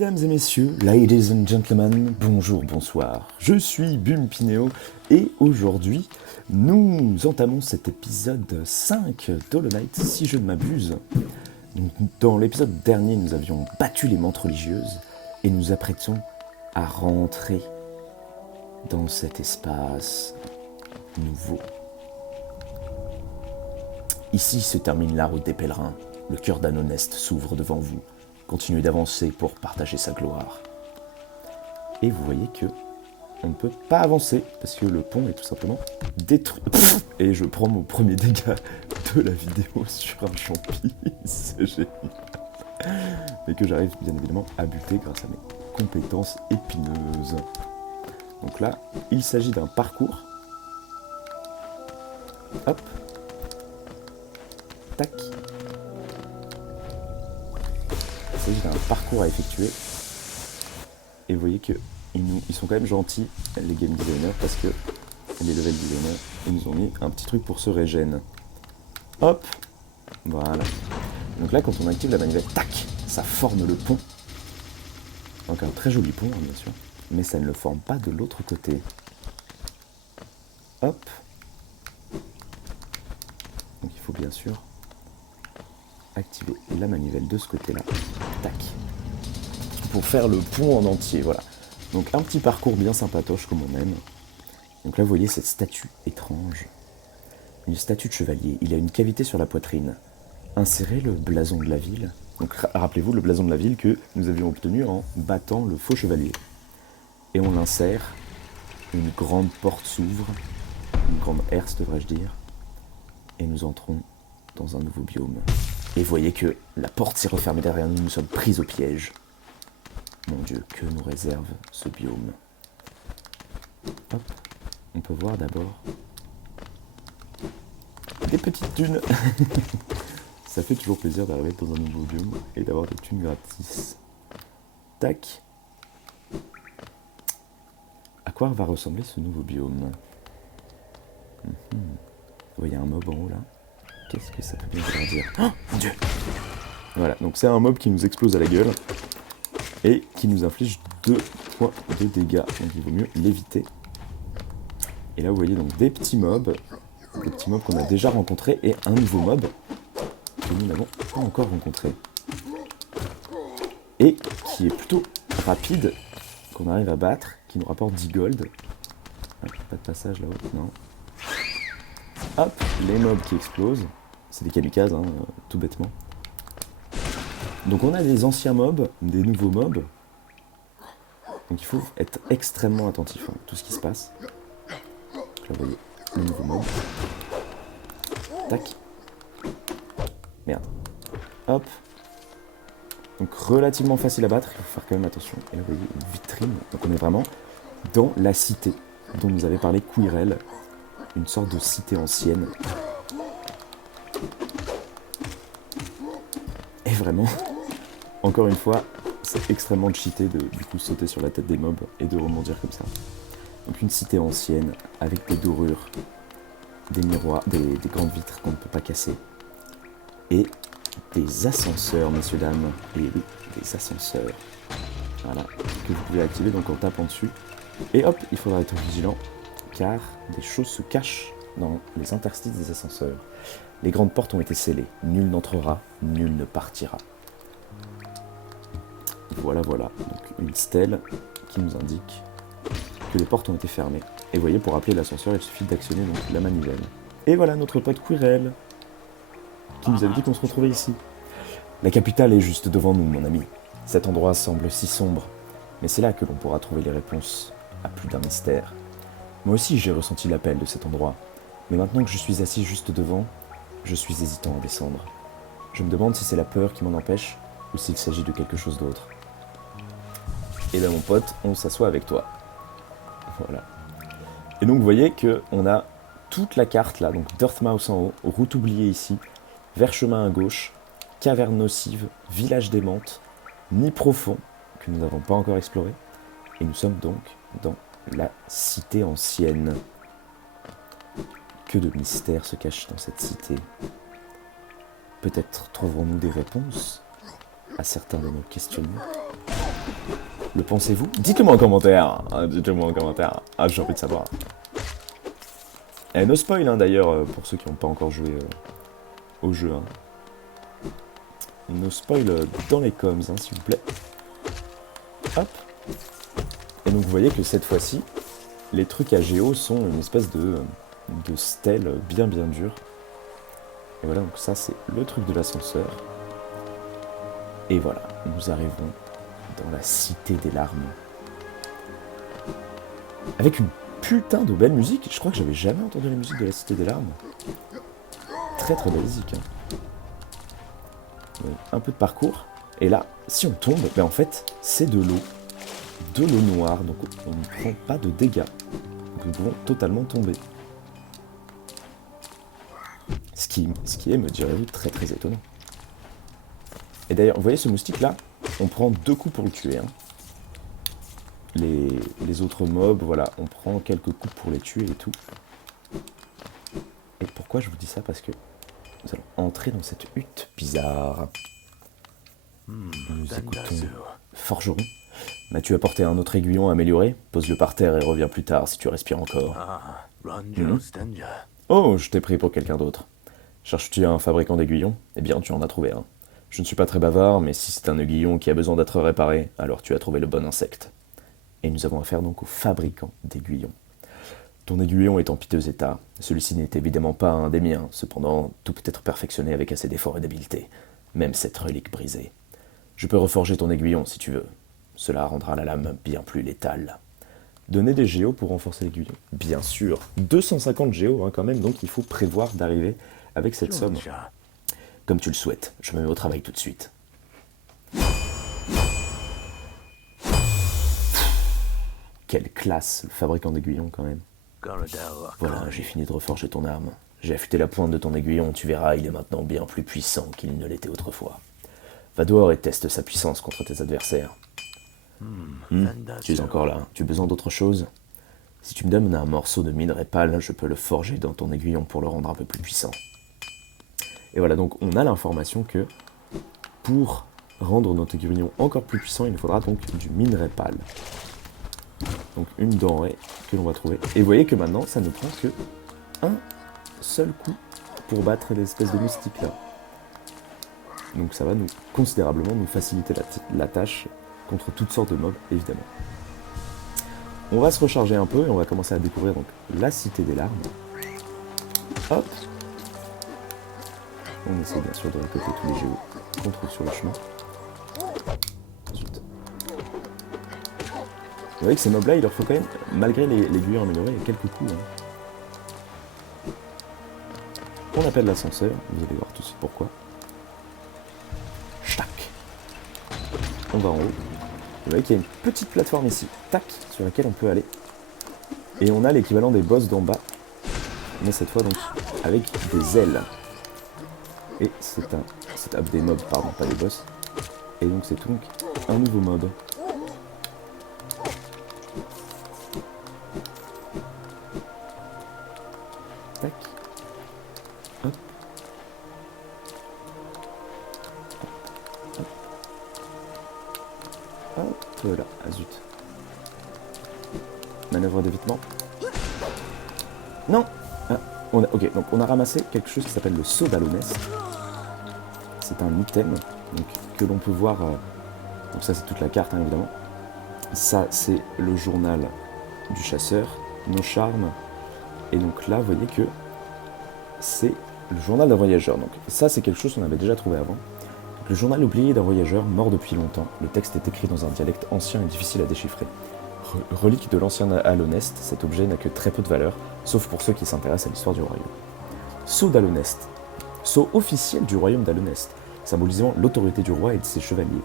Mesdames et messieurs, ladies and gentlemen, bonjour, bonsoir. Je suis Bumpinéo et aujourd'hui, nous entamons cet épisode 5 d'Hollow Knight, si je ne m'abuse. Dans l'épisode dernier, nous avions battu les mantes religieuses et nous apprêtons à rentrer dans cet espace nouveau. Ici se termine la route des pèlerins. Le cœur d'un honnête s'ouvre devant vous. Continuez d'avancer pour partager sa gloire. Et vous voyez que on ne peut pas avancer parce que le pont est tout simplement détruit. Et je prends mon premier dégât de la vidéo sur un champi. C'est génial. Mais que j'arrive bien évidemment à buter grâce à mes compétences épineuses. Donc là, il s'agit d'un parcours. Hop. Tac. Il s'agit d'un parcours à effectuer. Et vous voyez que ils sont quand même gentils, les game designers, parce que les level designers, ils nous ont mis un petit truc pour se régène. Hop. Voilà. Donc là, quand on active la manivelle, tac, ça forme le pont. Donc un très joli pont, hein, bien sûr. Mais ça ne le forme pas de l'autre côté. Hop. Donc il faut bien sûr activer la manivelle de ce côté-là. Tac. Pour faire le pont en entier, voilà. Donc un petit parcours bien sympatoche comme on aime. Donc là vous voyez cette statue étrange. Une statue de chevalier. Il a une cavité sur la poitrine. Insérez le blason de la ville. Donc rappelez-vous le blason de la ville que nous avions obtenu en battant le faux chevalier. Et on l'insère. Une grande porte s'ouvre. Une grande herse devrais-je dire. Et nous entrons dans un nouveau biome. Et vous voyez que la porte s'est refermée derrière nous, nous sommes pris au piège. Mon Dieu, que nous réserve ce biome. Hop, on peut voir d'abord des petites thunes. Ça fait toujours plaisir d'arriver dans un nouveau biome et d'avoir des thunes gratis. Tac. À quoi va ressembler ce nouveau biome? Vous voyez un mob en haut là. Qu'est-ce que ça peut bien vouloir dire? Oh mon Dieu! Voilà, donc c'est un mob qui nous explose à la gueule et qui nous inflige 2 points de dégâts. Donc il vaut mieux l'éviter. Et là vous voyez donc des petits mobs qu'on a déjà rencontrés et un nouveau mob que nous n'avons pas encore rencontré. Et qui est plutôt rapide, qu'on arrive à battre, qui nous rapporte 10 gold. Ah, pas de passage là-haut, non. Hop, les mobs qui explosent. C'est des kamikazes, hein, tout bêtement. Donc on a des anciens mobs, des nouveaux mobs. Donc il faut être extrêmement attentif à tout ce qui se passe. Donc là vous voyez le nouveau mob. Tac. Merde. Hop. Donc relativement facile à battre, il faut faire quand même attention. Et là vous voyez une vitrine. Donc on est vraiment dans la cité dont nous avait parlé Quirrell. Une sorte de cité ancienne. Et vraiment, encore une fois, c'est extrêmement cheaté de du coup sauter sur la tête des mobs et de rebondir comme ça. Donc une cité ancienne avec des dorures, des miroirs, des grandes vitres qu'on ne peut pas casser. Et des ascenseurs, messieurs, dames. Et oui, des ascenseurs. Voilà, que vous pouvez activer donc en tapant dessus. Et hop, il faudra être vigilant, car des choses se cachent dans les interstices des ascenseurs. Les grandes portes ont été scellées. Nul n'entrera, nul ne partira. Voilà, voilà. Donc une stèle qui nous indique que les portes ont été fermées. Et vous voyez, pour appeler l'ascenseur, il suffit d'actionner donc la manivelle. Et voilà notre pote Quirrell, qui nous avait dit qu'on se retrouvait ici. La capitale est juste devant nous, mon ami. Cet endroit semble si sombre, mais c'est là que l'on pourra trouver les réponses à plus d'un mystère. Moi aussi, j'ai ressenti l'appel de cet endroit. Mais maintenant que je suis assis juste devant, je suis hésitant à descendre. Je me demande si c'est la peur qui m'en empêche ou s'il s'agit de quelque chose d'autre. Et là, mon pote, on s'assoit avec toi. Voilà. Et donc, vous voyez qu'on a toute la carte là, donc Dirtmouth en haut, route oubliée ici, vert chemin à gauche, caverne nocive, village des mantes, nid profond, que nous n'avons pas encore exploré. Et nous sommes donc dans la cité ancienne. Que de mystères se cachent dans cette cité. Peut-être trouverons-nous des réponses à certains de nos questionnements. Le pensez-vous? Dites-le moi en commentaire. Hein, dites-le moi en commentaire. Ah, j'ai envie de savoir. No spoil, hein, d'ailleurs, pour ceux qui n'ont pas encore joué au jeu. Hein. No spoil dans les coms, hein, s'il vous plaît. Hop. Et donc vous voyez que cette fois-ci, les trucs à géo sont une espèce de stèle bien dure. Et voilà, donc ça c'est le truc de l'ascenseur. Et voilà, nous arrivons dans la cité des larmes. Avec une putain de belle musique. Je crois que j'avais jamais entendu la musique de la cité des larmes. Très belle musique. Hein. Un peu de parcours. Et là, si on tombe, ben en fait, c'est de l'eau. De l'eau noire. Donc on ne prend pas de dégâts. Donc nous pouvons totalement tomber. Ce qui est, me direz-vous, très étonnant. Et d'ailleurs, vous voyez ce moustique là? On prend 2 coups pour le tuer. Hein. Les autres mobs, voilà, on prend quelques coups pour les tuer et tout. Et pourquoi je vous dis ça? Parce que nous allons entrer dans cette hutte bizarre. Nous écoutons Forgeron. M'as-tu apporté un autre aiguillon amélioré? Pose-le par terre et reviens plus tard si tu respires encore. Oh, je t'ai pris pour quelqu'un d'autre. Cherches-tu un fabricant d'aiguillons? Eh bien, tu en as trouvé un. Je ne suis pas très bavard, mais si c'est un aiguillon qui a besoin d'être réparé, alors tu as trouvé le bon insecte. Et nous avons affaire donc au fabricant d'aiguillons. Ton aiguillon est en piteux état. Celui-ci n'est évidemment pas un des miens, cependant tout peut être perfectionné avec assez d'efforts et d'habileté, même cette relique brisée. Je peux reforger ton aiguillon si tu veux. Cela rendra la lame bien plus létale. Donner des géos pour renforcer l'aiguillon? Bien sûr, 250 géos hein, quand même, donc il faut prévoir d'arriver avec cette somme. Comme tu le souhaites, je me mets au travail tout de suite. Quelle classe, le fabricant d'aiguillons quand même. Voilà, j'ai fini de reforger ton arme. J'ai affûté la pointe de ton aiguillon, tu verras, il est maintenant bien plus puissant qu'il ne l'était autrefois. Va dehors et teste sa puissance contre tes adversaires. Tu es encore là, tu as besoin d'autre chose? Si tu me donnes un morceau de minerai pâle, je peux le forger dans ton aiguillon pour le rendre un peu plus puissant. Et voilà, donc on a l'information que pour rendre notre aiguillon encore plus puissant, il nous faudra donc du minerai pâle. Donc une denrée que l'on va trouver. Et vous voyez que maintenant, ça ne prend que un seul coup pour battre l'espèce de moustique là. Donc ça va nous considérablement nous faciliter la tâche contre toutes sortes de mobs, évidemment. On va se recharger un peu et on va commencer à découvrir donc la cité des larmes. Hop. On essaie bien sûr de récolter tous les géos qu'on trouve sur le chemin. Zut. Vous voyez que ces mobs-là, il leur faut quand même, malgré l'aiguillon amélioré, quelques coups. Hein. On appelle l'ascenseur, vous allez voir tout de suite pourquoi. Tac. On va en haut. Vous voyez qu'il y a une petite plateforme ici, tac, sur laquelle on peut aller. Et on a l'équivalent des boss d'en bas, mais cette fois donc avec des ailes. Et c'est des mobs, pardon, pas des boss. Et donc c'est donc un nouveau mob. Tac. Hop. Hop là, ah zut. Manœuvre d'évitement. Non ah, ok, donc on a ramassé quelque chose qui s'appelle le sceau d'Alonest. C'est un item donc, que l'on peut voir. Donc ça c'est toute la carte hein, évidemment. Ça c'est le journal du chasseur, nos charmes. Et donc là vous voyez que c'est le journal d'un voyageur. Donc ça c'est quelque chose qu'on avait déjà trouvé avant. Donc, le journal oublié d'un voyageur mort depuis longtemps. Le texte est écrit dans un dialecte ancien et difficile à déchiffrer. Relique de l'ancien Alonest, cet objet n'a que très peu de valeur, sauf pour ceux qui s'intéressent à l'histoire du royaume. Sceau d'Alonest. Sceau officiel du royaume d'Alonest, symbolisant l'autorité du roi et de ses chevaliers.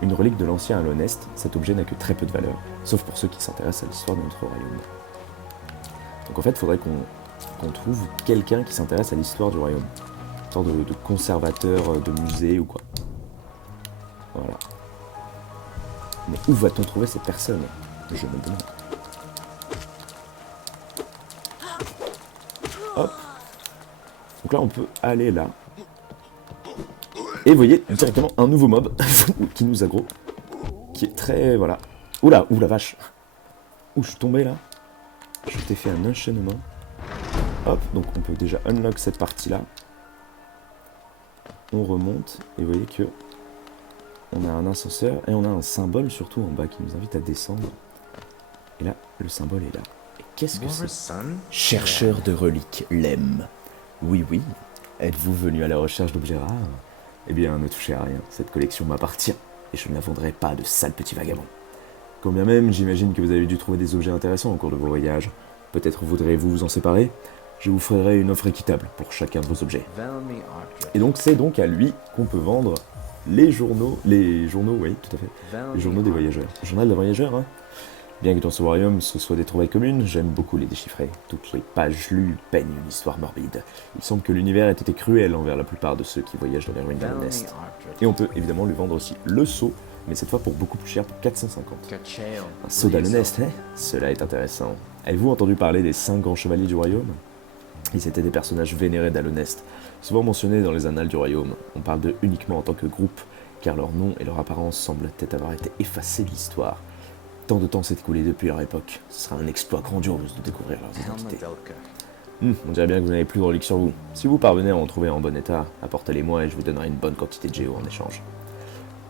Une relique de l'ancien Alonest, cet objet n'a que très peu de valeur, sauf pour ceux qui s'intéressent à l'histoire de notre royaume. Donc en fait, il faudrait qu'on trouve quelqu'un qui s'intéresse à l'histoire du royaume. Une sorte de conservateur de musée ou quoi. Voilà. Mais où va-t-on trouver ces personnes? Je me demande. Hop. Donc là, on peut aller là. Et vous voyez directement un nouveau mob qui nous aggro. qui est très... Voilà. Oula, la vache. Où je suis tombé là. Je t'ai fait un enchaînement. Hop, donc on peut déjà unlock cette partie-là. On remonte et vous voyez que on a un ascenseur et on a un symbole surtout en bas qui nous invite à descendre. Et là, le symbole est là. Et qu'est-ce que c'est? Chercheur de reliques, Lem. Oui, oui. Êtes-vous venu à la recherche d'objets rares? Eh bien, ne touchez à rien. Cette collection m'appartient et je ne la vendrai pas de sale petit vagabond. Quand bien même, j'imagine que vous avez dû trouver des objets intéressants au cours de vos voyages. Peut-être voudrez-vous vous en séparer? Je vous ferai une offre équitable pour chacun de vos objets. Et donc, c'est donc à lui qu'on peut vendre les journaux, oui, tout à fait, les journaux des voyageurs. Le journal des voyageurs, hein. Bien que dans ce royaume ce soit des trouvailles communes, j'aime beaucoup les déchiffrer. Toutes les pages lues peignent une histoire morbide. Il semble que l'univers ait été cruel envers la plupart de ceux qui voyagent dans les ruines d'Alonest. Et on peut évidemment lui vendre aussi le sceau, mais cette fois pour beaucoup plus cher, pour 450. Un sceau d'Alonest, hein? Cela est intéressant. Avez-vous entendu parler des 5 grands chevaliers du royaume? Ils étaient des personnages vénérés d'Alonest, souvent mentionnés dans les annales du royaume. On parle d'eux uniquement en tant que groupe, car leur nom et leur apparence semblent peut-être avoir été effacés de l'histoire. Tant de temps s'est écoulé depuis leur époque. Ce sera un exploit grandiose de découvrir leurs identités. On dirait bien que vous n'avez plus de reliques sur vous. Si vous parvenez à en trouver en bon état, apportez-les-moi et je vous donnerai une bonne quantité de géo en échange.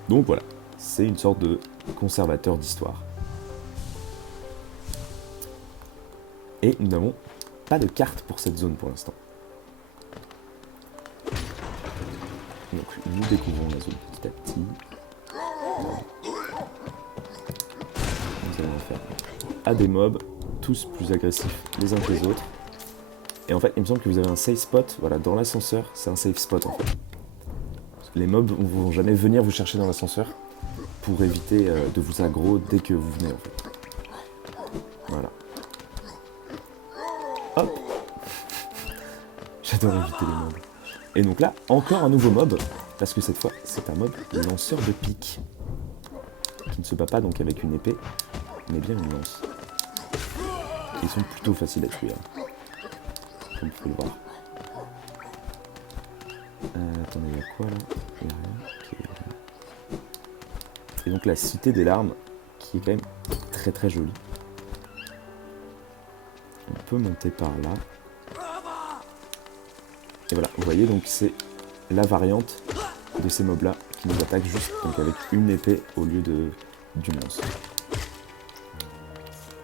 Donc voilà, c'est une sorte de conservateur d'histoire. Et nous n'avons pas de carte pour cette zone pour l'instant. Donc nous découvrons la zone petit à petit. Nous allons faire à des mobs, tous plus agressifs les uns que les autres. Et en fait, il me semble que vous avez un safe spot, voilà, dans l'ascenseur, c'est un safe spot en fait. Les mobs ne vont jamais venir vous chercher dans l'ascenseur pour éviter de vous aggro dès que vous venez en fait. Voilà. Hop. J'adore éviter les mobs. Et donc là, encore un nouveau mob, parce que cette fois, c'est un mob lanceur de pique. Qui ne se bat pas donc avec une épée, mais bien une lance. Ils sont plutôt faciles à tuer, hein, comme vous pouvez le voir. Attendez, il y a quoi là? Il y a rien. Okay, il y a rien. Et donc la cité des larmes, qui est quand même très très jolie. On peut monter par là. Et voilà, vous voyez, donc c'est la variante de ces mobs là qui nous attaquent juste donc avec une épée au lieu d'une lance.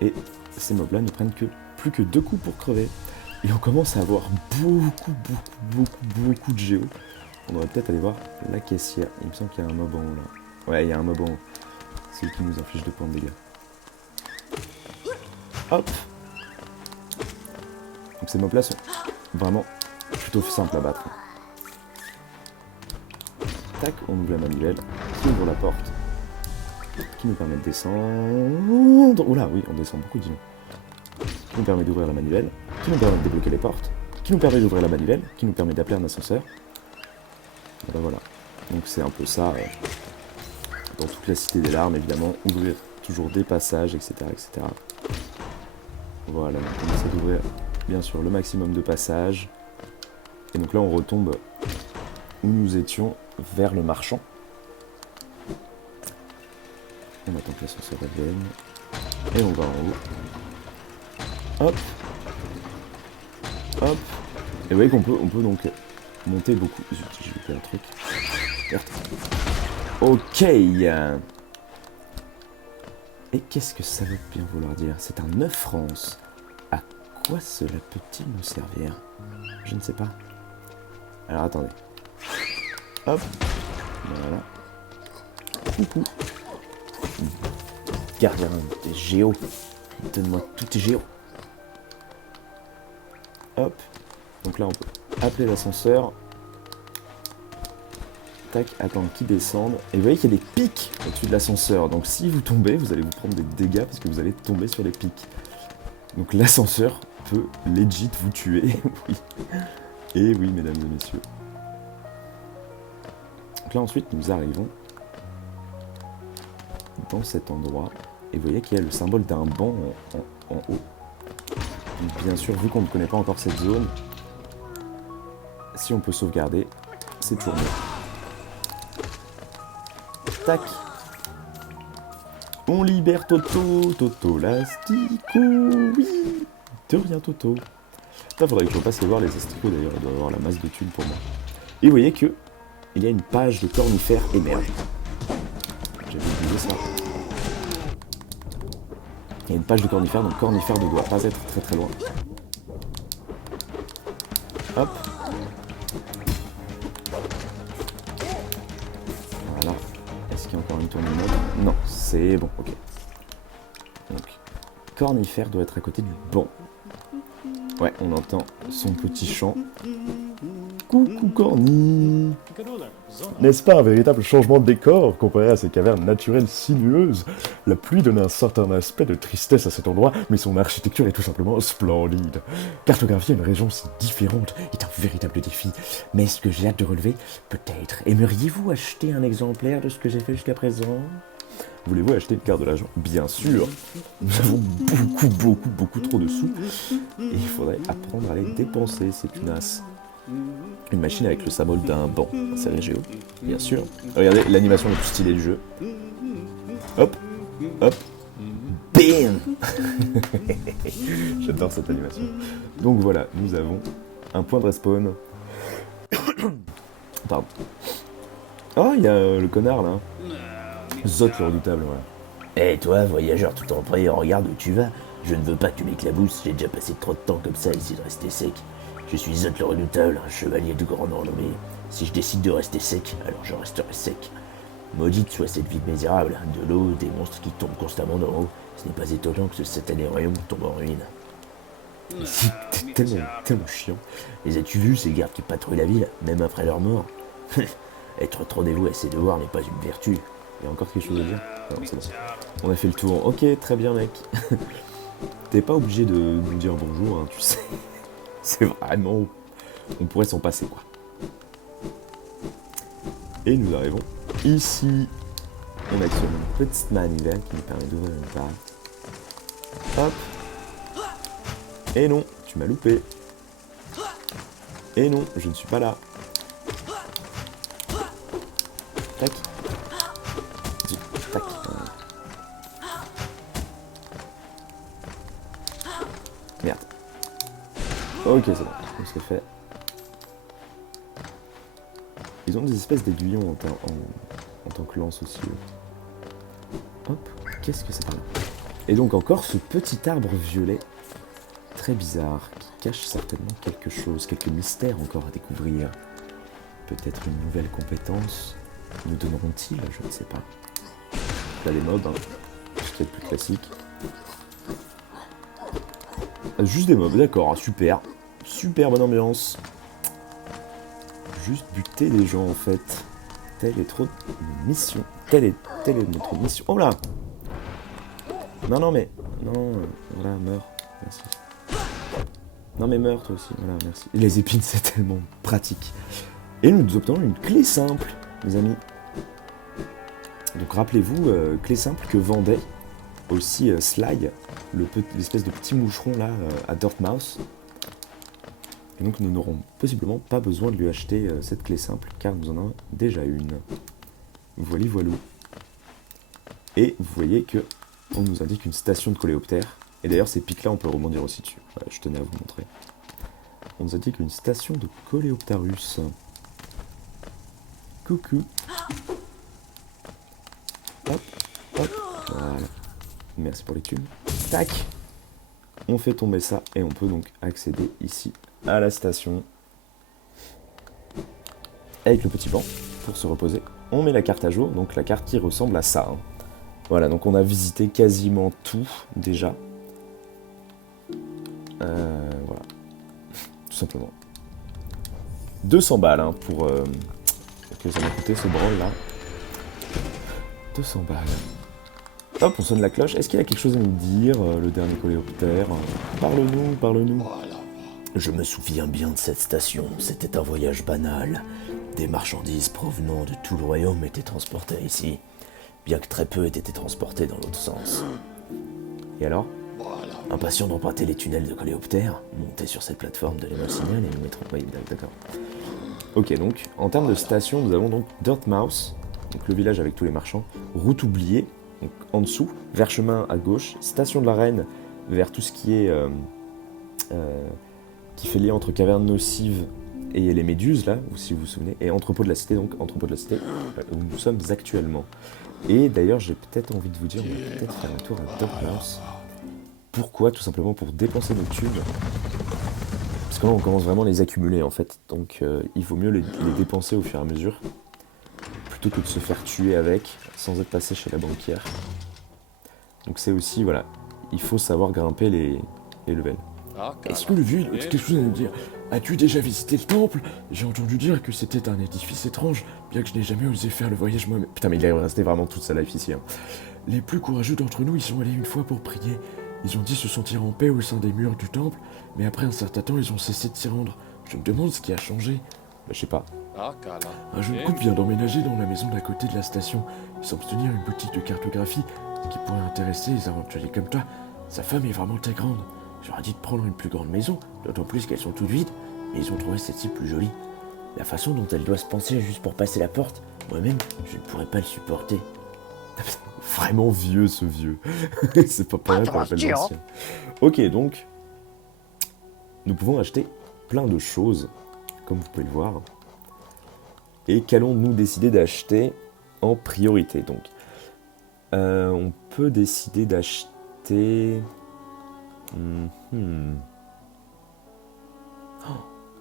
Et ces mobs là ne prennent que plus que 2 coups pour crever. Et on commence à avoir beaucoup de géo. On devrait peut-être aller voir la caissière. Il me semble qu'il y a un mob en haut là. Ouais, il y a un mob en haut. C'est lui qui nous inflige 2 points de dégâts. Hop. Donc ces mobs là sont vraiment plutôt simples à battre. Tac, on ouvre la manivelle, qui ouvre la porte, qui nous permet de descendre. Oula, oui, on descend beaucoup, dis-nous. Qui nous permet d'ouvrir la manivelle, qui nous permet de débloquer les portes, qui nous permet d'ouvrir la manivelle, qui nous permet d'appeler un ascenseur. Et ben voilà. Donc c'est un peu ça dans toute la cité des larmes, évidemment. Ouvrir toujours des passages, etc. etc. Voilà, donc on essaie d'ouvrir bien sûr le maximum de passages. Et donc là on retombe où nous étions vers le marchand. On attend que l'ascenseur revienne. Et on va en haut. Hop. Hop. Et vous voyez qu'on peut donc monter beaucoup. Zut, j'ai loupé un truc. Merde. Ok. Et qu'est-ce que ça veut bien vouloir dire? C'est un œuf France. À quoi cela peut-il nous servir? Je ne sais pas. Alors attendez. Hop. Voilà. Coucou. Gardien des géos. Donne-moi tous tes géos. Hop. Donc là on peut appeler l'ascenseur. Tac, attendre qu'il descende. Et vous voyez qu'il y a des pics au-dessus de l'ascenseur. Donc si vous tombez, vous allez vous prendre des dégâts parce que vous allez tomber sur les pics. Donc l'ascenseur peut legit vous tuer. Oui. Et oui, mesdames et messieurs. Donc là ensuite nous arrivons dans cet endroit. Et vous voyez qu'il y a le symbole d'un banc en haut. Donc, bien sûr, vu qu'on ne connaît pas encore cette zone, si on peut sauvegarder, c'est toujours mieux. Tac. On libère Toto, Toto l'astico, oui. De rien Toto. Putain, faudrait que je repasse les voir les asticots d'ailleurs, il doit y avoir la masse de thunes pour moi. Et vous voyez que il y a une page de cornifères émerge. J'avais oublié ça. Il y a une page de cornifères, donc cornifères ne doit pas être très très loin. Hop. Voilà. Est-ce qu'il y a encore une tournée de mode? Non, c'est bon, ok. Donc, cornifère doit être à côté du banc. Ouais, on entend son petit chant. Coucou Corny! N'est-ce pas un véritable changement de décor comparé à ces cavernes naturelles sinueuses? La pluie donne un certain aspect de tristesse à cet endroit, mais son architecture est tout simplement splendide. Cartographier une région si différente est un véritable défi. Mais ce que j'ai hâte de relever, peut-être, aimeriez-vous acheter un exemplaire de ce que j'ai fait jusqu'à présent? Voulez-vous acheter une carte de l'argent? Bien sûr. Nous avons beaucoup trop de sous. Et il faudrait apprendre à les dépenser, c'est une as. Une machine avec le symbole d'un banc. C'est Régéo, bien sûr. Regardez l'animation la plus stylée du jeu. Hop, hop, BAM. J'adore cette animation. Donc voilà, nous avons un point de respawn. Pardon. Oh, il y a le connard là. Zot le redoutable, voilà. Eh toi, voyageur tout en prêt, regarde où tu vas. Je ne veux pas que tu m'éclabousses, j'ai déjà passé trop de temps comme ça ici de rester sec. Je suis Zot le redoutable, un chevalier de grande renommée. Si je décide de rester sec, alors je resterai sec. Maudite soit cette vie misérable, de l'eau, des monstres qui tombent constamment d'en haut. Ce n'est pas étonnant que ce satané royaume tombe en ruine. T'es tellement chiant. Les as-tu vus, ces gardes qui patrouillent la ville, même après leur mort? Être trop dévoué à ses devoirs n'est pas une vertu. Il y a encore quelque chose à dire? Non, c'est bon. On a fait le tour. Ok, très bien, mec. T'es pas obligé de nous dire bonjour, hein, tu sais. C'est vraiment... On pourrait s'en passer, quoi. Et nous arrivons ici. On actionne une petite manivelle qui nous permet d'ouvrir une barre. Hop. Et non, tu m'as loupé. Et non, je ne suis pas là. Tac. Tac. Merde. Ok, c'est bon, c'est fait. Ils ont des espèces d'aiguillons en tant que lance aussi. Hop, qu'est-ce que c'est par là? Et donc encore ce petit arbre violet, très bizarre, qui cache certainement quelque chose, quelques mystères encore à découvrir. Peut-être une nouvelle compétence. Nous donneront-ils? Je ne sais pas. Là les mobs, hein. Ce qui est le plus classique. Ah, juste des mobs, d'accord, super. Super bonne ambiance. Juste buter des gens en fait. Telle est trop une mission. Telle est notre mission. Oh là! Non mais. Non, voilà, meurs. Merci. Non mais meurs toi aussi, voilà, merci. Les épines c'est tellement pratique. Et nous obtenons une clé simple, mes amis. Donc rappelez-vous, clé simple que vendait aussi Sly, l'espèce de petit moucheron là à Dartmouth. Et donc nous n'aurons possiblement pas besoin de lui acheter cette clé simple, car nous en avons déjà une. Voilou. Et vous voyez que on nous indique une station de coléoptères. Et d'ailleurs ces pics là on peut rebondir aussi dessus. Voilà, je tenais à vous montrer. On nous indique une station de Coléoptarus. Coucou. Hop, hop, voilà. Merci pour les thunes. Tac. On fait tomber ça et on peut donc accéder ici à la station. Avec le petit banc pour se reposer. On met la carte à jour, donc la carte qui ressemble à ça. Hein. Voilà, donc on a visité quasiment tout déjà. Voilà. Tout simplement. 200 balles hein, pour que ça m'a coûté ce branle là. 200 balles. Hop, on sonne la cloche. Est-ce qu'il y a quelque chose à nous dire, le dernier coléoptère? Parle-nous. Je me souviens bien de cette station, c'était un voyage banal. Des marchandises provenant de tout le royaume étaient transportées ici, bien que très peu aient été transportées dans l'autre sens. Et alors? Impatient d'emprunter les tunnels de coléoptères, monter sur cette plateforme, donner mon signal et nous mettre... Oui, d'accord. Ok, donc, en termes de station, nous avons donc Dartmouth, donc le village avec tous les marchands, route oubliée, Donc en dessous, vers chemin à gauche, station de la Reine, vers tout ce qui est qui fait lien entre caverne nocive et les méduses là, si vous vous souvenez, et entrepôt de la cité, donc entrepôt de la cité où nous sommes actuellement. Et d'ailleurs, j'ai peut-être envie de vous dire, on va peut-être faire un tour à Doghouse. Pourquoi? Tout simplement pour dépenser nos tubes. Parce que là, on commence vraiment à les accumuler en fait, donc il vaut mieux les dépenser au fur et à mesure, plutôt que de se faire tuer avec, sans être passé chez la banquière. Donc c'est aussi, voilà, il faut savoir grimper les levels. Est-ce que le vieux, il a quelque chose à nous dire? As-tu déjà visité le temple? J'ai entendu dire que c'était un édifice étrange, bien que je n'ai jamais osé faire le voyage moi-même. Putain, mais il est resté vraiment toute sa life ici. Hein. Les plus courageux d'entre nous y sont allés une fois pour prier. Ils ont dit se sentir en paix au sein des murs du temple, mais après un certain temps, ils ont cessé de s'y rendre. Je me demande ce qui a changé. Bah, je sais pas. Un jeune couple vient d'emménager dans la maison d'à côté de la station. Il semble tenir une boutique de cartographie, ce qui pourrait intéresser les aventuriers comme toi. Sa femme est vraiment très grande. J'aurais dit de prendre une plus grande maison, d'autant plus qu'elles sont toutes vides, mais ils ont trouvé celle-ci plus jolie. La façon dont elle doit se penser juste pour passer la porte, moi-même, je ne pourrais pas le supporter. Vraiment vieux ce vieux. C'est pas pareil pour l'appeler l'ancien. Ok, donc, nous pouvons acheter plein de choses, comme vous pouvez le voir. Et qu'allons-nous décider d'acheter en priorité? Donc, on peut décider d'acheter... Oh,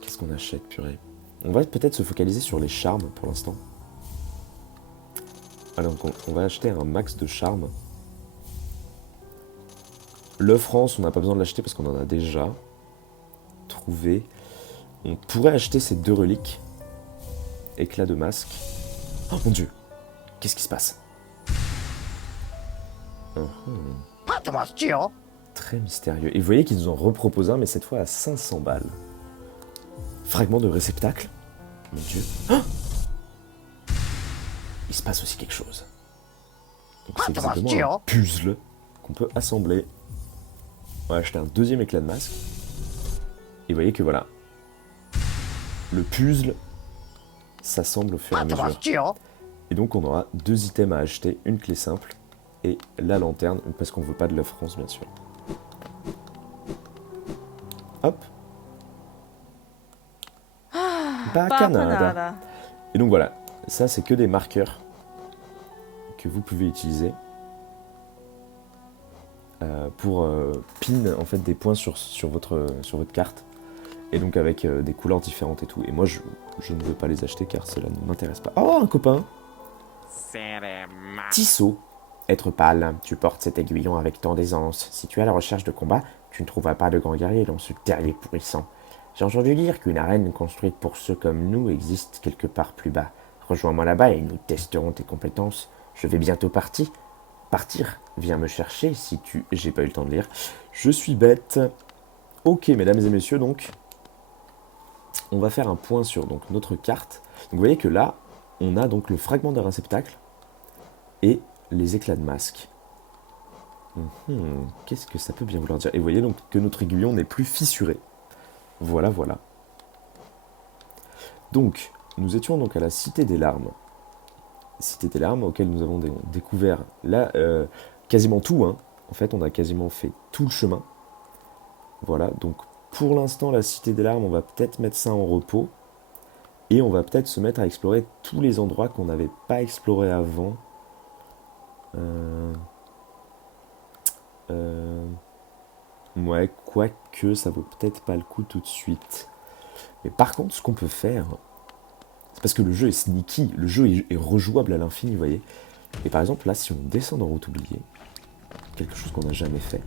qu'est-ce qu'on achète, purée? On va peut-être se focaliser sur les charmes pour l'instant. Alors, on va acheter un max de charme. Le France, on n'a pas besoin de l'acheter parce qu'on en a déjà trouvé. On pourrait acheter ces 2 reliques. Éclat de masque. Oh mon dieu! Qu'est-ce qui se passe? Très mystérieux. Et vous voyez qu'ils nous ont reproposé un, mais cette fois à 500 balles. Fragment de réceptacle. Mon dieu. Oh, il se passe aussi quelque chose. Donc c'est visiblement un puzzle qu'on peut assembler. On va acheter un 2e éclat de masque. Et vous voyez que voilà. Le puzzle s'assemble au fur et à mesure. Et donc on aura 2 items à acheter, une clé simple et la lanterne, parce qu'on ne veut pas de l'œuf France bien sûr. Hop. Bacanada. Et donc voilà, ça c'est que des marqueurs que vous pouvez utiliser pour pin en fait des points sur votre carte. Et donc avec des couleurs différentes et tout. Et moi je ne veux pas les acheter car cela ne m'intéresse pas. Oh, un copain! Tissot. Être pâle, tu portes cet aiguillon avec tant d'aisance. Si tu es à la recherche de combat, tu ne trouveras pas de grand guerrier dans ce terrier pourrissant. J'ai entendu dire qu'une arène construite pour ceux comme nous existe quelque part plus bas. Rejoins-moi là-bas et nous testerons tes compétences. Je vais bientôt partir. Viens me chercher si tu... J'ai pas eu le temps de lire. Je suis bête. Ok, mesdames et messieurs, donc... On va faire un point sur donc, notre carte. Donc, vous voyez que là, on a donc le fragment d'un réceptacle et les éclats de masque. Qu'est-ce que ça peut bien vouloir dire? Et vous voyez donc que notre aiguillon n'est plus fissuré. Voilà, voilà. Donc, nous étions donc à la Cité des Larmes. Cité des Larmes, auquel nous avons découvert là, quasiment tout. Hein. En fait, on a quasiment fait tout le chemin. Voilà, donc pour l'instant, la Cité des Larmes, on va peut-être mettre ça en repos. Et on va peut-être se mettre à explorer tous les endroits qu'on n'avait pas explorés avant. Ouais, quoique ça vaut peut-être pas le coup tout de suite. Mais par contre, ce qu'on peut faire, c'est parce que le jeu est sneaky, le jeu est rejouable à l'infini, vous voyez. Et par exemple, là, si on descend dans Route oubliée, quelque chose qu'on n'a jamais fait,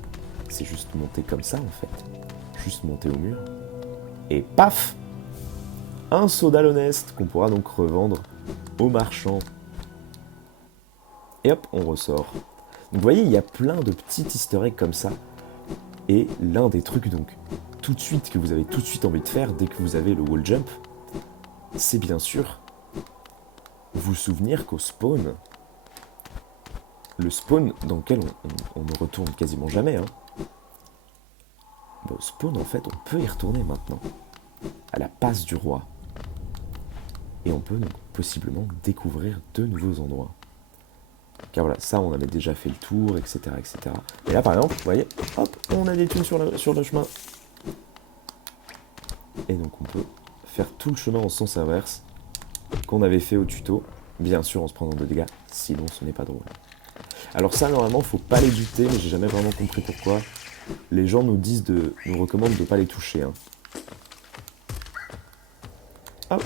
c'est juste monter comme ça, en fait. Juste monter au mur. Et paf! Un soda l'honnête qu'on pourra donc revendre au marchand. Et hop, on ressort. Donc vous voyez, il y a plein de petits easter eggs comme ça. Et l'un des trucs donc tout de suite que vous avez tout de suite envie de faire dès que vous avez le wall jump, c'est bien sûr vous souvenir qu'au spawn, le spawn dans lequel on ne retourne quasiment jamais, hein, bah, au spawn en fait on peut y retourner maintenant, à la passe du roi. Et on peut donc possiblement découvrir de nouveaux endroits. Car voilà, ça on avait déjà fait le tour, etc. etc. Et là par exemple, vous voyez, hop, on a des thunes sur le chemin. Et donc on peut faire tout le chemin en sens inverse qu'on avait fait au tuto, bien sûr en se prenant de dégâts, sinon ce n'est pas drôle. Alors ça normalement faut pas les buter, mais j'ai jamais vraiment compris pourquoi. Les gens nous recommandent de pas les toucher. Hein. Hop,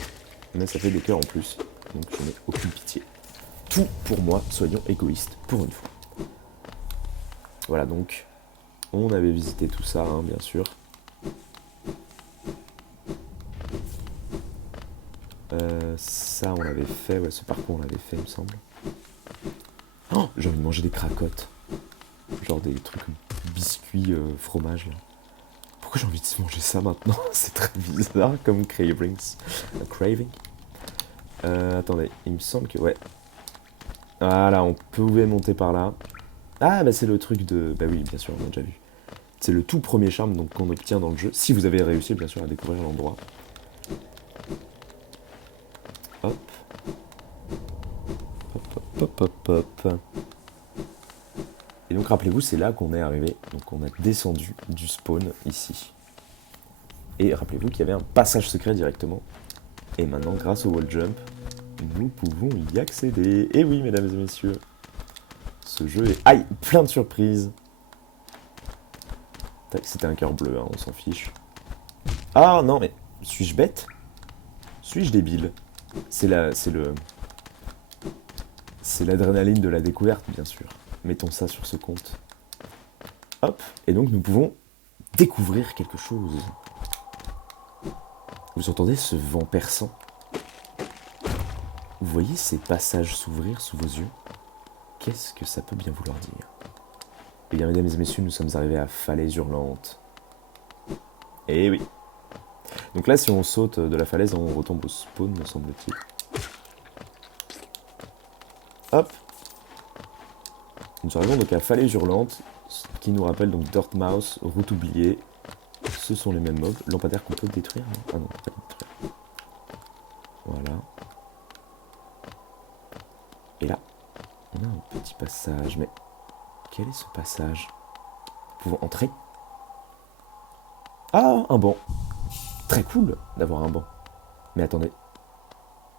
mais ça fait des cœurs en plus, donc je n'ai aucune pitié. Tout pour moi, soyons égoïstes pour une fois. Voilà donc, on avait visité tout ça, hein, bien sûr. Ça on l'avait fait, ouais, ce parcours on l'avait fait il me semble. Oh, j'ai envie de manger des cracottes. Genre des trucs biscuits, fromage là. Pourquoi j'ai envie de manger ça maintenant? C'est très bizarre comme cravings. Craving. Attendez, il me semble que ouais. Voilà, on pouvait monter par là. Ah bah c'est le truc de... Bah oui, bien sûr, on a déjà vu. C'est le tout premier charme donc qu'on obtient dans le jeu, si vous avez réussi bien sûr à découvrir l'endroit. Hop. Hop, hop, hop, hop, hop. Et donc rappelez-vous, c'est là qu'on est arrivé. Donc on a descendu du spawn ici. Et rappelez-vous qu'il y avait un passage secret directement. Et maintenant, grâce au wall jump, nous pouvons y accéder. Et oui, mesdames et messieurs, ce jeu est... Aïe, plein de surprises. C'était un cœur bleu, hein, on s'en fiche. Ah non, mais suis-je bête? Suis-je débile? C'est l'adrénaline de la découverte, bien sûr. Mettons ça sur ce compte. Hop, et donc nous pouvons découvrir quelque chose. Vous entendez ce vent perçant? Vous voyez ces passages s'ouvrir sous vos yeux? Qu'est-ce que ça peut bien vouloir dire? Eh bien, mesdames et messieurs, nous sommes arrivés à Falaise Hurlante. Eh oui. Donc là, si on saute de la falaise, on retombe au spawn, me semble-t-il. Hop. Nous arrivons donc à Falaise Hurlante, ce qui nous rappelle donc Dirtmouth, route oubliée. Ce sont les mêmes mobs. Lampadaire qu'on peut détruire. Hein. Ah non, pas détruire. Voilà. Et là, on a un petit passage. Mais quel est ce passage? Nous pouvons entrer. Ah, un banc. Très cool d'avoir un banc. Mais attendez.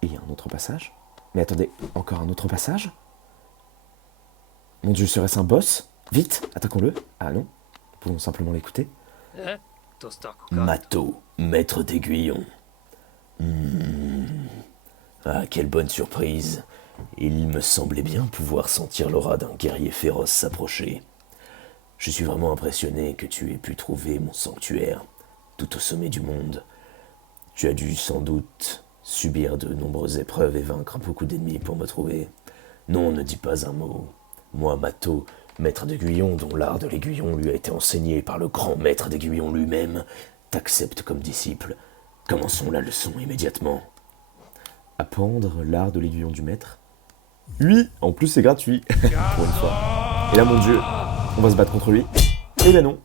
Et un autre passage? Mais attendez, encore un autre passage? Mon Dieu, serait-ce un boss? Vite, attaquons-le. Ah non, nous pouvons simplement l'écouter. Mato, maître d'aiguillon. Ah, quelle bonne surprise. Il me semblait bien pouvoir sentir l'aura d'un guerrier féroce s'approcher. Je suis vraiment impressionné que tu aies pu trouver mon sanctuaire, tout au sommet du monde. Tu as dû sans doute subir de nombreuses épreuves et vaincre beaucoup d'ennemis pour me trouver. Non, ne dis pas un mot. Moi, Mato, maître d'aiguillon dont l'art de l'aiguillon lui a été enseigné par le grand maître d'aiguillon lui-même, t'accepte comme disciple. Commençons la leçon immédiatement. Apprendre l'art de l'aiguillon du maître? Oui, en plus c'est gratuit. Pour une fois. Et là, mon Dieu, on va se battre contre lui. Et ben non.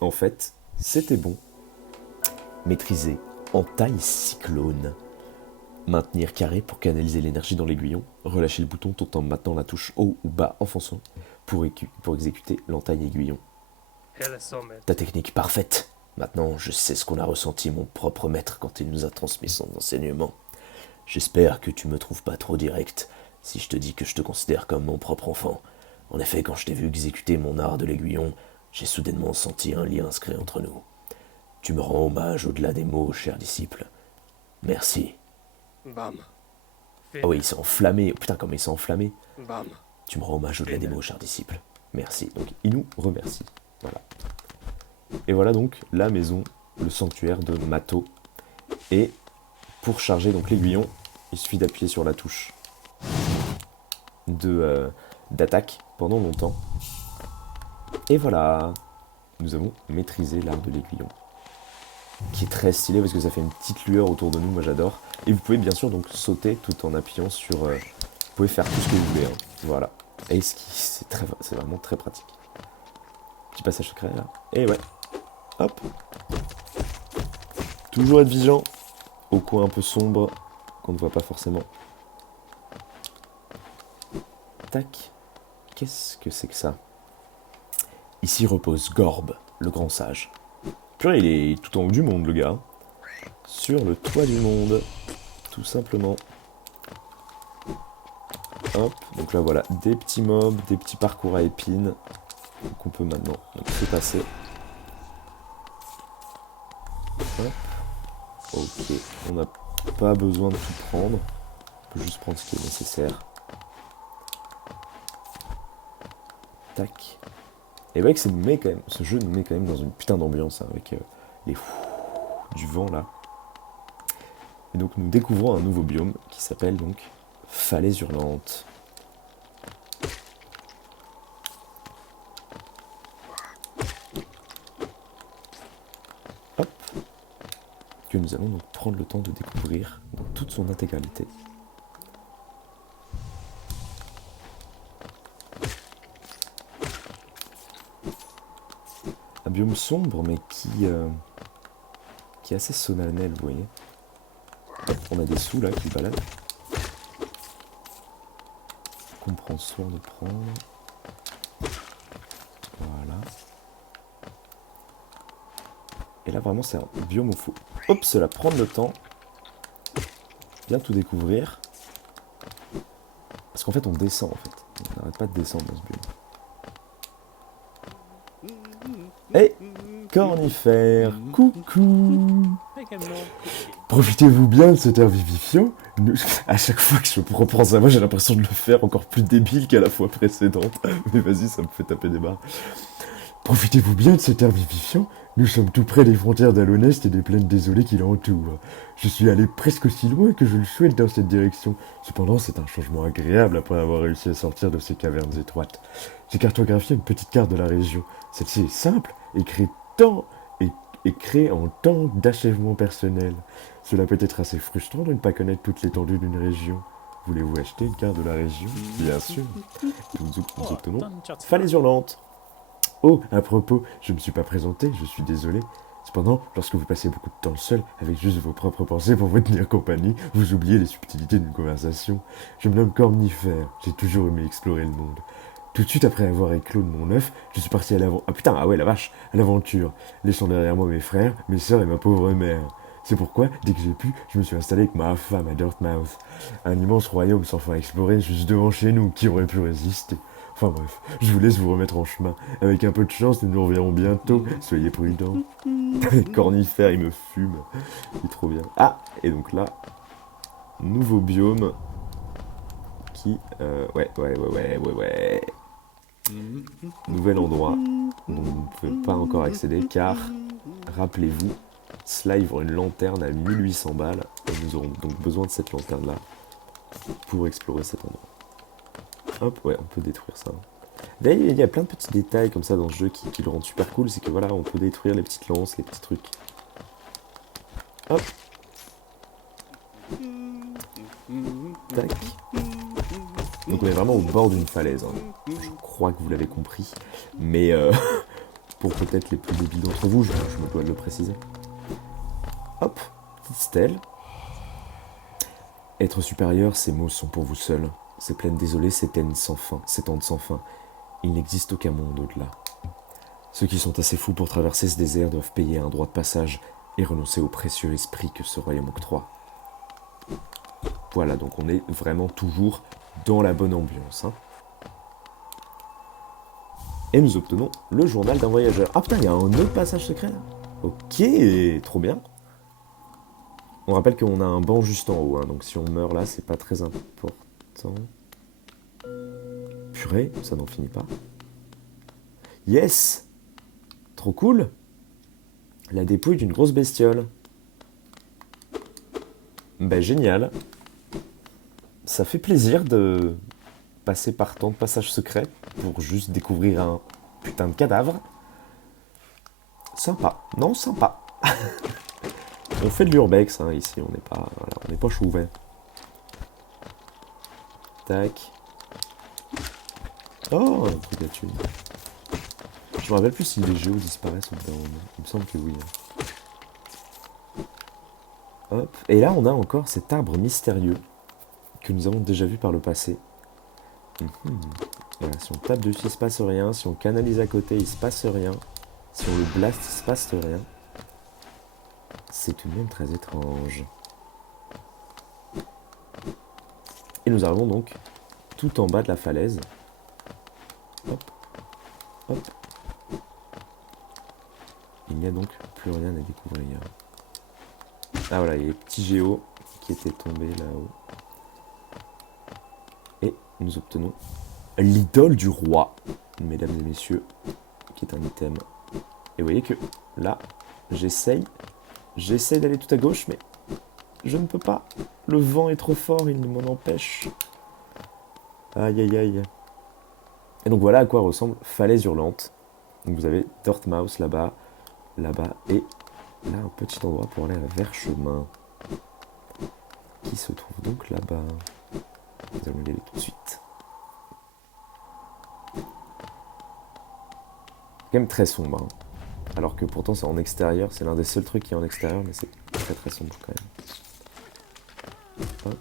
En fait, c'était bon. Maîtriser entaille cyclone. Maintenir carré pour canaliser l'énergie dans l'aiguillon. Relâcher le bouton tout en maintenant la touche haut ou bas enfonçant pour exécuter l'entaille aiguillon. Ta technique parfaite. Maintenant, je sais ce qu'on a ressenti mon propre maître quand il nous a transmis son enseignement. J'espère que tu me trouves pas trop direct si je te dis que je te considère comme mon propre enfant. En effet, quand je t'ai vu exécuter mon art de l'aiguillon, j'ai soudainement senti un lien inscrit entre nous. Tu me rends hommage au-delà des mots, cher disciple. Merci. Bam. Ah oui, il s'est enflammé. Putain, comme il s'est enflammé. Bam. Tu me rends hommage au-delà des mots, cher disciple. Merci. Donc, il nous remercie. Voilà. Et voilà donc la maison, le sanctuaire de Mato. Et pour charger donc l'aiguillon, il suffit d'appuyer sur la touche d'attaque pendant longtemps. Et voilà, nous avons maîtrisé l'art de l'aiguillon, qui est très stylé parce que ça fait une petite lueur autour de nous, moi j'adore. Et vous pouvez bien sûr donc sauter tout en appuyant sur... vous pouvez faire tout ce que vous voulez, hein. Voilà. Et c'est vraiment très pratique. Petit passage secret là. Et ouais. Hop. Toujours être vigilant au coin un peu sombre qu'on ne voit pas forcément. Tac. Qu'est-ce que c'est que ça? Ici repose Gorb, le grand sage. Purée, il est tout en haut du monde, le gars. Sur le toit du monde. Tout simplement. Hop, donc là voilà, des petits mobs, des petits parcours à épines. Donc on peut maintenant se passer. Hop. Ok, on n'a pas besoin de tout prendre. On peut juste prendre ce qui est nécessaire. Tac. Et vous voyez que ce jeu nous met quand même dans une putain d'ambiance, hein, avec les du vent là. Et donc nous découvrons un nouveau biome qui s'appelle donc Falaise hurlante. Hop. Que nous allons donc prendre le temps de découvrir dans toute son intégralité. Un biome sombre mais qui est assez solennel, vous voyez. Hop, on a des sous là qui baladent. Qu'on prend soin de prendre. Voilà. Et là vraiment c'est un biome où il faut hop, cela prendre le temps. Bien tout découvrir. Parce qu'en fait on descend en fait. On n'arrête pas de descendre dans ce biome. Et Cornifère, coucou. Profitez-vous bien de cet air vivifiant. À chaque fois que je reprends sa voix, j'ai l'impression de le faire encore plus débile qu'à la fois précédente. Mais vas-y, ça me fait taper des barres. Profitez-vous bien de cet air vivifiant. Nous sommes tout près des frontières d'Alonest et des plaines désolées qui l'entourent. Je suis allé presque aussi loin que je le souhaite dans cette direction. Cependant, c'est un changement agréable après avoir réussi à sortir de ces cavernes étroites. J'ai cartographié une petite carte de la région. Celle-ci est simple et crée en temps d'achèvement personnel. Cela peut être assez frustrant de ne pas connaître toute l'étendue d'une région. Voulez-vous acheter une carte de la région? Bien sûr. Nous obtenons Falaise hurlante. Oh, à propos, je ne me suis pas présenté, je suis désolé. Cependant, lorsque vous passez beaucoup de temps seul, avec juste vos propres pensées pour vous tenir compagnie, vous oubliez les subtilités d'une conversation. Je me nomme Cornifère, j'ai toujours aimé explorer le monde. Tout de suite après avoir éclos de mon œuf, je suis parti à l'aventure. Ah putain, ah ouais la vache, à l'aventure, laissant derrière moi mes frères, mes sœurs et ma pauvre mère. C'est pourquoi, dès que j'ai pu, je me suis installé avec ma femme à Dirtmouth. Un immense royaume sans fin exploré juste devant chez nous, qui aurait pu résister? Enfin bref, je vous laisse vous remettre en chemin. Avec un peu de chance, nous nous reverrons bientôt. Soyez prudents. Cornifère, il me fume. Il est trop bien. Ah, et donc là, nouveau biome qui... ouais. Nouvel endroit dont vous ne pouvez pas encore accéder car, rappelez-vous, cela livre une lanterne à 1800 balles et nous aurons donc besoin de cette lanterne-là pour explorer cet endroit. Hop, ouais, on peut détruire ça. D'ailleurs, il y a plein de petits détails comme ça dans le jeu qui le rendent super cool, c'est que voilà, on peut détruire les petites lances, les petits trucs. Hop. Tac. Donc on est vraiment au bord d'une falaise, hein. Je crois que vous l'avez compris, mais pour peut-être les plus débiles d'entre vous, je me dois de le préciser. Hop, petite stèle. Être supérieur, ces mots sont pour vous seuls. Ces plaines désolées s'étendent sans fin. Il n'existe aucun monde au-delà. Ceux qui sont assez fous pour traverser ce désert doivent payer un droit de passage et renoncer au précieux esprit que ce royaume octroie. Voilà, donc on est vraiment toujours dans la bonne ambiance, hein. Et nous obtenons le journal d'un voyageur. Ah putain, il y a un autre passage secret là. Ok, trop bien. On rappelle qu'on a un banc juste en haut, hein, donc si on meurt là, c'est pas très important. Purée, ça n'en finit pas. Yes! Trop cool! La dépouille d'une grosse bestiole. Bah génial. Ça fait plaisir de passer par tant de passages secrets pour juste découvrir un putain de cadavre. Sympa. Non, sympa. On fait de l'urbex, hein, ici, on n'est pas chouvet. Tac. Oh, un truc à tuer. Je me rappelle plus si les géos disparaissent ou pas. Il me semble que oui. Hop. Et là, on a encore cet arbre mystérieux que nous avons déjà vu par le passé. Voilà, si on tape dessus, il se passe rien. Si on canalise à côté, il se passe rien. Si on le blast, il se passe rien. C'est tout de même très étrange. Et nous arrivons donc tout en bas de la falaise. Hop, hop. Il n'y a donc plus rien à découvrir. Ah voilà, il y a les petits géos qui étaient tombés là-haut. Et nous obtenons l'idole du roi, mesdames et messieurs, qui est un item. Et vous voyez que là, j'essaye d'aller tout à gauche, mais je ne peux pas. Le vent est trop fort, il m'en empêche. Aïe aïe aïe. Et donc voilà à quoi ressemble Falaise Hurlante. Donc vous avez Dirtmouth là-bas, et là un petit endroit pour aller à Verchemin, qui se trouve donc là-bas. Nous allons y aller tout de suite. Quand même très sombre, hein. Alors que pourtant c'est en extérieur, c'est l'un des seuls trucs qui est en extérieur, mais c'est très très sombre quand même. Hop.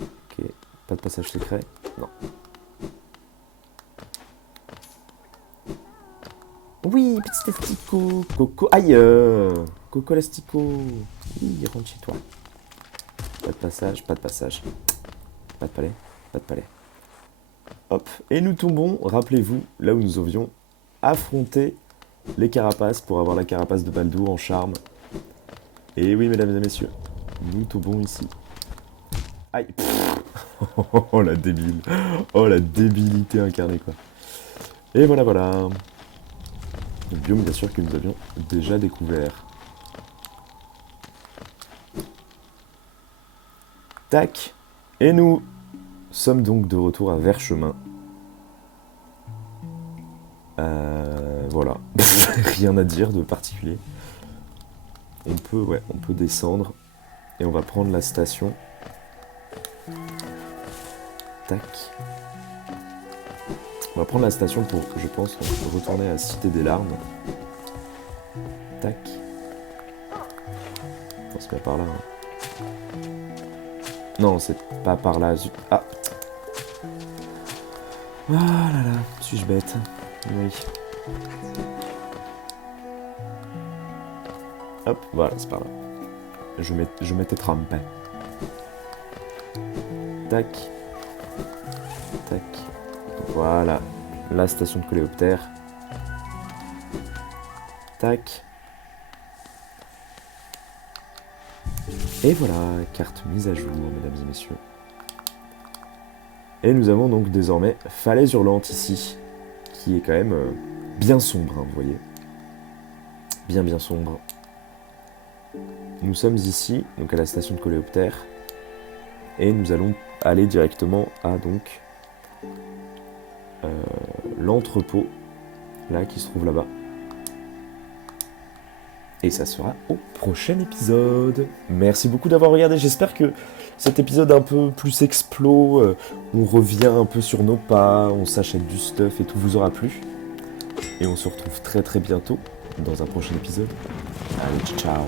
Ok, pas de passage secret. Non. Oui, petit astico. Coco. Aïe. Coco l'astico. Oui, rentre chez toi. Pas de passage, pas de passage. Pas de palais, pas de palais. Hop. Et nous tombons, rappelez-vous, là où nous avions affronté les carapaces pour avoir la carapace de Baldur en charme. Et oui, mesdames et messieurs, nous tombons ici. Aïe. Oh la débile. Oh la débilité incarnée quoi. Et voilà voilà. Le biome bien sûr que nous avions déjà découvert. Tac. Et nous sommes donc de retour à Verchemin. Voilà. Rien à dire de particulier. On peut descendre. Et on va prendre la station. Tac. On va prendre la station pour, je pense, retourner à Cité des Larmes. Tac. On se met par là. Hein. Non, c'est pas par là. Zut. Ah. Ah là là, suis-je bête? Oui. Hop, voilà, c'est par là. Je m'étais trompé. Tac. Tac. Voilà. La station de coléoptère. Tac. Et voilà, carte mise à jour, mesdames et messieurs. Et nous avons donc désormais Falaise Hurlante ici, qui est quand même bien sombre, hein, vous voyez. Bien sombre. Nous sommes ici, donc à la station de coléoptère, et nous allons aller directement à donc l'entrepôt, là, qui se trouve là-bas. Et ça sera au prochain épisode. Merci beaucoup d'avoir regardé. J'espère que cet épisode un peu plus explo, on revient un peu sur nos pas, on s'achète du stuff et tout vous aura plu. Et on se retrouve très très bientôt dans un prochain épisode. Allez, ciao.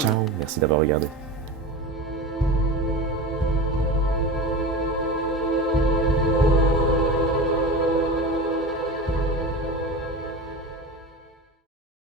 Ciao. Merci d'avoir regardé.